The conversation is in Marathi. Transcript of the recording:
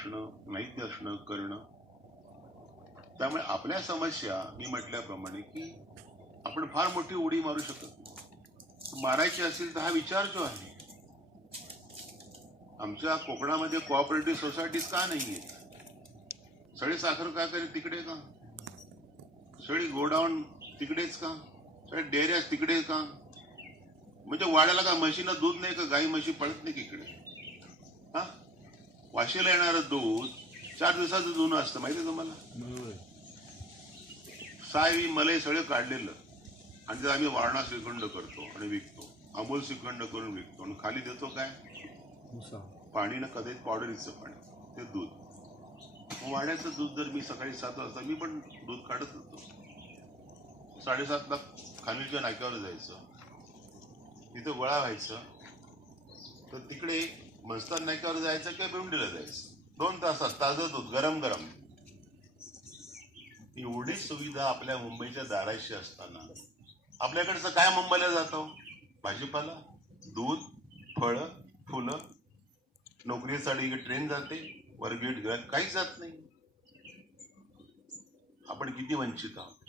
असणं, माहिती असणं, करणं. त्यामुळे आपल्या समस्या मी म्हटल्याप्रमाणे की आपण फार मोठी उडी मारू शकत नाही. मारायची असेल तर हा विचार जो आहे, आमच्या कोकणामध्ये कोऑपरेटिव्ह सोसायटीज का नाहीये? सगळे साखर कारखाने तिकडे का? सगळी गोडाऊन तिकडेच का? सगळे डेऱ्या तिकडे का? म्हणजे वाड्याला का म्हशीला दूध नाही का? गाई म्हशी पळत नाही की इकडे? हा, वाशीला येणारं दूध 4 दिवसाचं जुनं असतं, माहिती तुम्हाला? साय मलई सगळं काढलेलं, आणि ते आम्ही वारणा श्रीखंड करतो आणि विकतो, अमूल श्रीखंड करून विकतो. आणि खाली देतो काय? पाणी न कधी पावडरीचं पाणी, ते दूध. वाड्याचं दूध जर मी सकाळी 7 वाजता मी पण दूध काढत होतो, 7:30ला खानवीच्या नाक्यावर जायचं, तिथे गोळा व्हायचं, तर तिकडे मस्तान नाक्यावर जायचं किंवा भिवंडीला जायचं, 2 तासात ताजं दूध गरम गरम. एवढी सुविधा आपल्या मुंबईच्या दाराशी असताना आपल्याकडचं काय मुंबईला जातो? भाजीपाला, दूध, फळं, फुलं. नोकरीसाठी ट्रेन जाते, वर्गेट काहीच जात नाही. आपण किती वंचित आहोत.